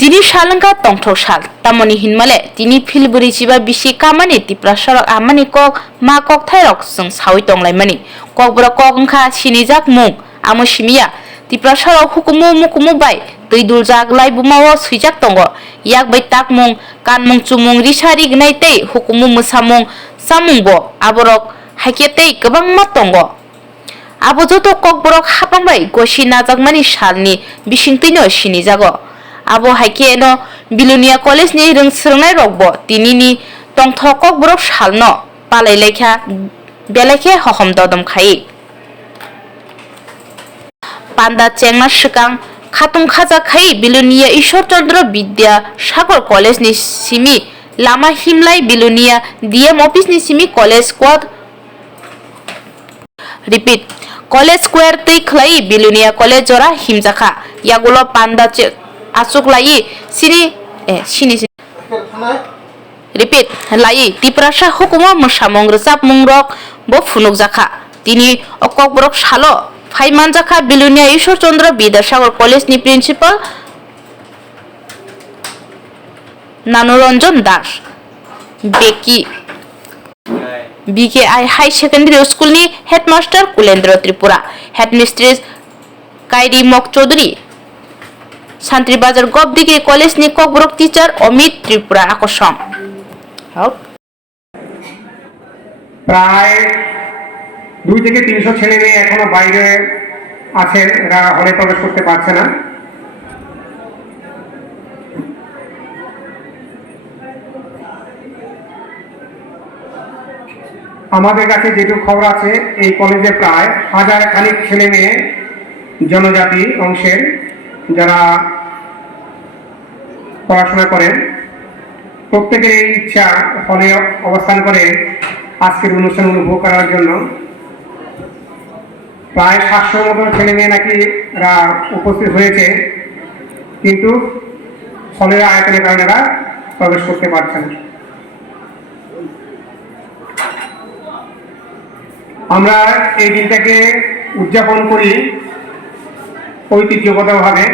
তিনি সালঙ্কা Tongthok sal tamoni hinmale tini phil Brwichiba bisi kamani tipra sorok amani kok ma kok thairok sung sawi tonglaimani Kokborok kok wngkha sinijak mung amo simia tipra sorok hukumu mukumu bai tui duljak laibumao suijak tongo yak bai takmung kanmung chumung risari gnai tei hukumu musamung samungbo aborok haike tei kwbangma tongo abo joto Kokborok Haphang bai Gosi Najakmani salni bisingtwino sinijago abo haike no Bilunia College ni rungsrungnai rokbo tinini Tongthok Kokborok salno palai lekha belekhe hohom dodom khai panda chengna swkang khatung khaja khai Bilunia Ishorchandra Vidya Sagar College ni simi lama himlai Bilunia DM office ni simi college squad repeat college square tei khlai Bilunia college jora himjakha yagulo panda asuk lai sini repeat lai tiprasa hukuma musamung rwchap mungrok bo phunukjakha tini Kokborok salo phaimanjakha Bilunia Ishorchandra Vidya Sagar college ni principal Nanoranjan Das BKI High Secondary School ni headmaster Kulendra Tripura headmistress Kairi Mok Chaudhary Santri Bazar Gop Degree College ni Kokborok teacher Amit Tripura আকর্ষণ প্রায় 2 থেকে 300 ছেলে মেয়ে এখনো বাইরে আছে এরা হলে প্রবেশ করতে পারছে না আমাদের কাছে যেটুকু খবর আছে এই কলেজে প্রায় 1000 খানিক ছেলে মেয়ে জনজাতি অংশের যারা পড়াশোনা করেন প্রত্যেকের ইচ্ছা হলে অবস্থান করে আজকের অনুষ্ঠান উপভোগ করার জন্য প্রায় 700 মতো ছেলে মেয়ে নাকি এরা উপস্থিত হয়েছে কিন্তু হলের আয়তনের কারণে এরা প্রবেশ করতে পারছে না আমরা এই দিনটাকে উদযাপন করি ঐতিহ্যগতভাবে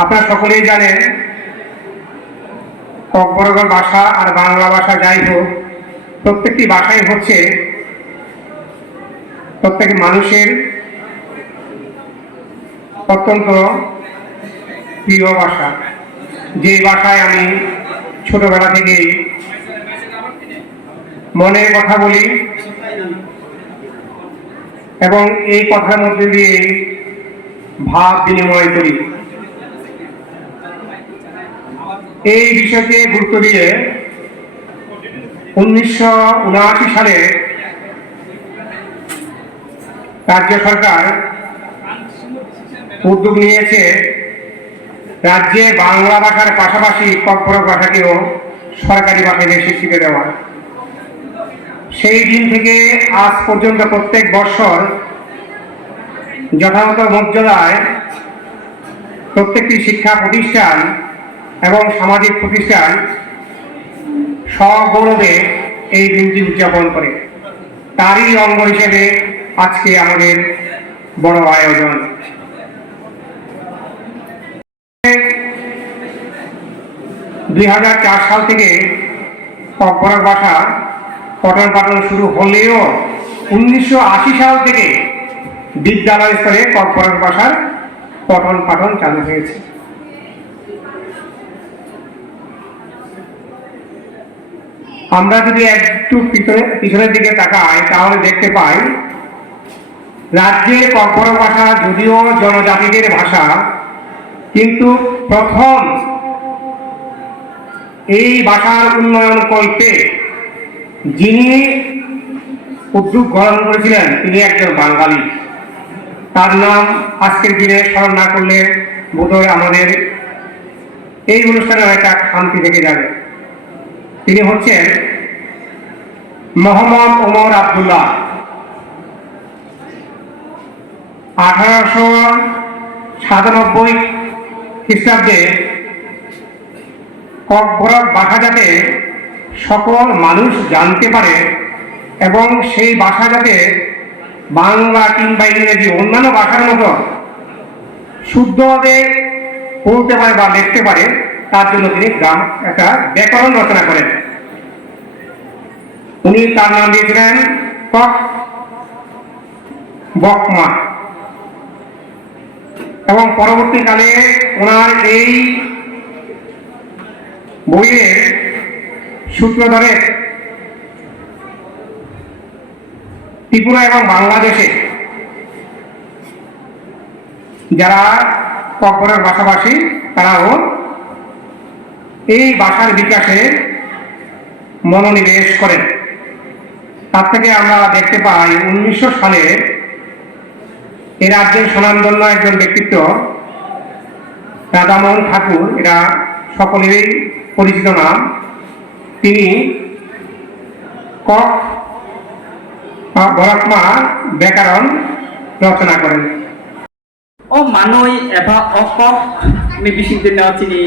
আপনারা সকলেই জানেন kokborok ভাষা আর বাংলা ভাষা যাই হোক প্রত্যেকটি ভাষাই হচ্ছে প্রত্যেক মানুষের অত্যন্ত প্রিয় ভাষা যে ভাষায় আমি ছোটবেলা থেকেই মনের কথা বলি এবং এই কথার মধ্যে দিয়ে ভাব বিনিময় করি এই বিষয়কে গুরুত্ব দিয়ে 1979 সালে রাজ্য সরকার উদ্যোগ নিয়েছে রাজ্যে বাংলা ভাষার পাশাপাশি Kokborok ভাষাকেও সরকারি ভাষায় স্বীকৃতি দেওয়া সেই দিন থেকে আজ পর্যন্ত প্রত্যেক বছর যথাযথ মর্যাদায় প্রত্যেকটি শিক্ষা প্রতিষ্ঠান এবং সামাজিক প্রতিষ্ঠান সগৌরবে এই দিনটি উদযাপন করে তারই অঙ্গ হিসেবে আজকে আমাদের বড় আয়োজন 2004 সাল থেকে Kokborok ভাষা পঠন পাঠন শুরু হলেও 1980 সাল থেকে বিদ্যালয় স্তরে Kokborok ভাষার পঠন পাঠন চালু হয়েছে আমরা যদি একটু পিছনের দিকে তাকাই তাহলে দেখতে পাই রাজ্যে Kokborok ভাষা যদিও জনজাতিদের ভাষা কিন্তু প্রথম এই ভাষার উন্নয়ন কল্পে যিনি উদ্যোগ গ্রহণ করেছিলেন তিনি একজন বাঙালি তার নাম আজকের দিনে স্মরণ না করলে বোধহয় আমাদের এই অনুষ্ঠানে একটা শান্তি থেকে যাবে তিনি হচ্ছেন মোহাম্মদ ওমর আব্দুল্লাহ 1897 খ্রিস্টাব্দে Kokborok ভাষা যাতে সকল মানুষ জানতে পারে এবং সেই ভাষা যাতে বাংলা কিংবা ইংরেজি অন্যান্য ভাষার মতো শুদ্ধভাবে বলতে পারে বা লিখতে পারে, তার জন্য তিনি একটা ব্যাকরণ রচনা করেন। উনি তার নাম দিয়েছিলেন kokborok। এবং পরবর্তীকালে ওনার এই বইয়ের সূত্র ধরে ত্রিপুরা এবং বাংলাদেশে যারা kokborok ভাষাভাষী তারাও এই ভাষার বিকাশে মনোনিবেশ করেন। তার থেকে আমরা দেখতে পাই 1900 সালে এই রাজ্যের স্বনামধন্য একজন ব্যক্তিত্ব রাধামোহন ঠাকুর, এরা সকলেরই পরিচিত নাম, তিনি kokborok ব্যাকরণ রচনা করেন। O manoi eba okok mi bising din na chini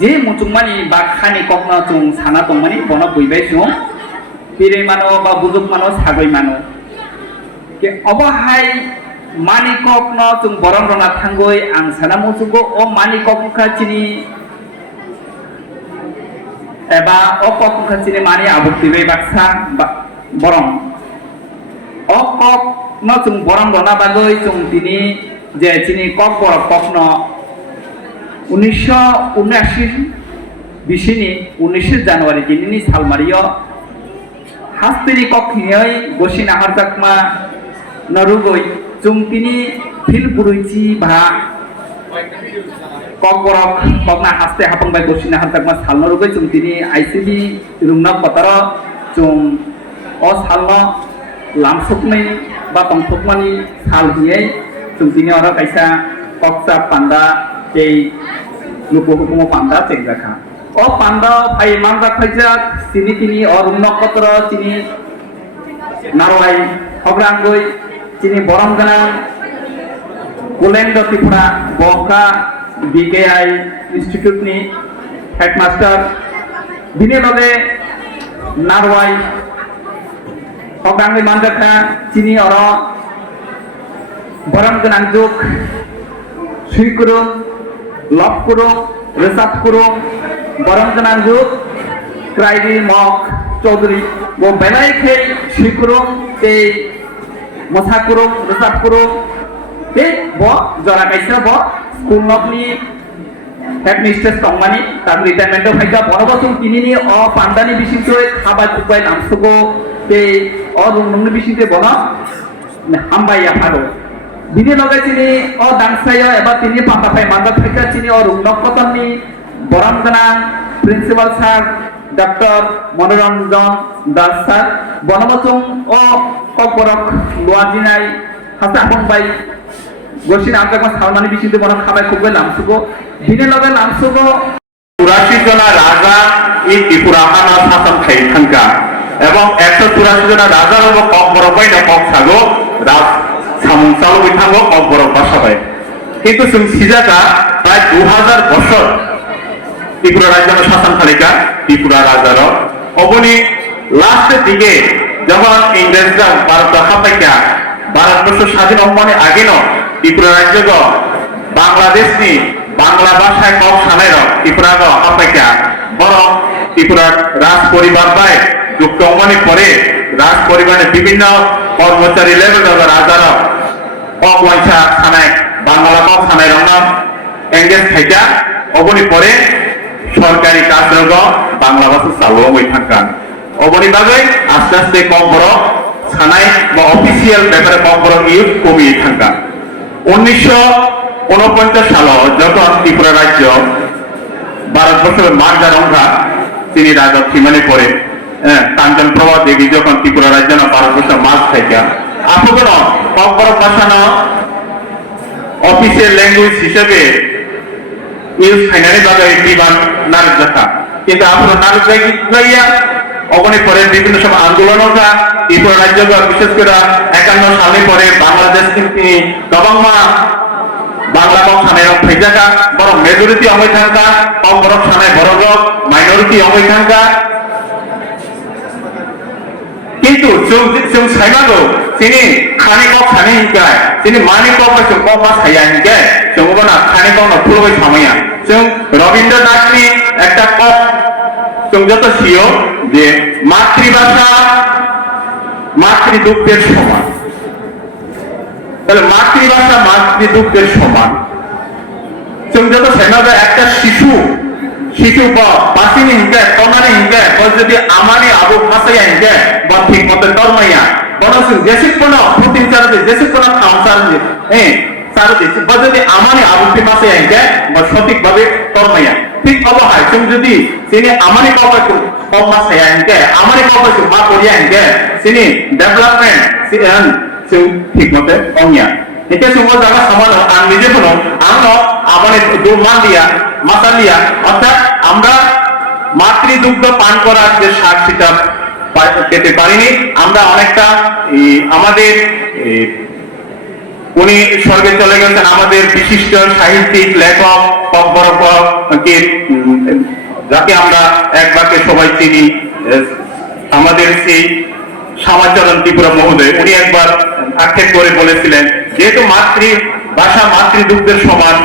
je muchungmani ba khani kokna chung sana tongmani bono buibai chung pire mano ba bujuk mano sagoi mano ke obahai mani kokno chung borong rona thangoi ang sana muchugo o mani kokka chini eba okok kha chini mani abukti bai baksa borong okok no chung borong rona bagoi chung tini je chini kokborok kokno 1979 bisini 19 Januari kini salmario hastini kokhioi Gosiwi Najakma narugoi chung tini phil Brwichiba kokborok kokna haste Haphang bai Gosiwi Najakma salno rugoi chung tini ICB rungna pataro chung o salno lamsukmai ba tongthokmani sal hiei chung tini ora kaisa koksa panda ei lupo hukumo panda cengjakha o panda pai mangga khaijak sini tini or unnok patro tini narwai hobrangoi tini borong gana kulendo Tripura boka BKI institute ni headmaster bini loge narwai hobrangoi manjakha tini oro borong gana juk suikuro love kurung, resap kurung, borong kenanjuk, kraidi mok, chaudhuri, bo belai ke sikurung, ke mosa kurung, resap kurung, ke bo jora kaisa bo school nokni headmistress tongmani, tar retirement of haika bono sung kini ni o pandani bisintoi khabar tupai namsugo, ke o rungni bisinte bono hambai ya pharo. Bini loge chini o dangsayo eba tini pampapai manda thika chini o rungnok potonni borong gana principal sir Dr. Manoranjan Das sir bonobachung o kokborok luajinai hasta Haphang bai Gosiwi Najakma salmani bisinte bono khabai khubbe namsugo bini loge namsugo 84 জনা রাজা এই ত্রিপুরা হানা শাসন খাই থাকা এবং 184 জনা রাজার kokborok bai na kok sago রাজ সামুং চালু বিথাঙ্গ kokborok ভাষায় কিন্তু जों সিজাকা প্রায় 2000 বছর ত্রিপুরা রাজ্যের শাসন খালিকা ত্রিপুরা রাজার অবনি লাস্টের দিকে যখন ইংরেজরা ভারত হাপাইকা ভারতবর্ষ স্বাধীন হওয়ার আগে ত্রিপুরা রাজ্য বাংলাদেশনি বাংলা ভাষায় কক সানাইর ত্রিপুরা হাপাইকা বড় ত্রিপুরার রাজ পরিবার বাই যুক্ত হওয়ার পরে রাজ পরিবারের বিভিন্ন কর্মচারী লেভেল রাজার কক ওয়াইসা সানাই বাংলা কক সানাই রঙ এঙ্গেজ থাকা অবনি পরে সরকারি কাজরগ বাংলা ভাষা চালু হয়ে থাকান অবনি বাগে আস্তে আস্তে kokborok সানাই বা অফিসিয়াল ব্যাপারে kokborok ইউজ কমিয়ে থাকা 1949 সাল যখন ত্রিপুরা রাজ্য ভারতবর্ষের মার্জা রংঘা তিনি রাজা সীমানে পড়ে কাঞ্চন প্রভা দেবী যখন ত্রিপুরা রাজ্য ভারতবর্ষের মাঝ থেকে আপন kokborok ভাষা অফিসিয়াল ল্যাঙ্গুয়েজ হিসেবে ইউজ ফাইনালি বাগে বিমান নারজাতা কিন্তু আপন নারজাইয়া অবনি পরে বিভিন্ন সব আন্দোলন ওঠা ত্রিপুরা রাজ্য বিশেষ করে 51 সালে পরে বাংলাদেশ কিন্তু গবংমা বাংলা কক সানাই রক ফাইজাকা বড় মেজরিটি অমই থাকা kokborok সানাই বড় রক মাইনরিটি অমই থাকা কিন্তু जों साइमागौ তিনি খানি কক খানি হিংকাय তিনি मानि কক जों কক मा साया हिंखाय जों बना खानि কক न फुलबाय सामाया जों रबीन्द्रनाथनि একটা কক जों যত শিও যে মাতৃভাষা মাতৃদুগ্ধের সমান তাহলে মাতৃভাষা মাতৃদুগ্ধের সমান जों যত সেনাবে একটা শিশু বা বাসিনি হিংকায় তনানি হিংকায় যদি আমানি আবু ভাষায়া হিংকায় বা ঠিক মতো ধর্মাইয়া বনসুন যেসিকোনা প্রোটিন চারদে যেসিকোনা খাম চারদে চারদে বা যদি আমানি আবু ভাষায়া হিংকায় বা সঠিকভাবে ধর্মাইয়া ঠিক অবহায় जों যদি তিনি আমানি কবাইকো কম ভাষায়া হিংকায় আমানি কবাইকো মা করিয়া হিংকায় তিনি ডেভেলপমেন্ট जों ঠিক মতো অনিয়া এটা সময় জায়গা সমান আর নিজে কোনো আমরা আমাদের দুর্মালিয়া মাসালিয়া অর্থাৎ আমরা মাতৃদুগ্ধ পান করার যে স্বাদ সেটা পেতে পারিনি আমরা অনেকটা আমাদের উনি স্বর্গে চলে গেছেন আমাদের বিশিষ্ট সাহিত্যিক লেখক ককবরককে যাকে আমরা এক বাক্যে সবাই চিনি আমাদের সেই শ্যামাচরণ ত্রিপুরা মহোদয় উনি একবার আক্ষেপ করে বলেছিলেন যেহেতু মাতৃভাষা মাতৃদুগ্ধের সমান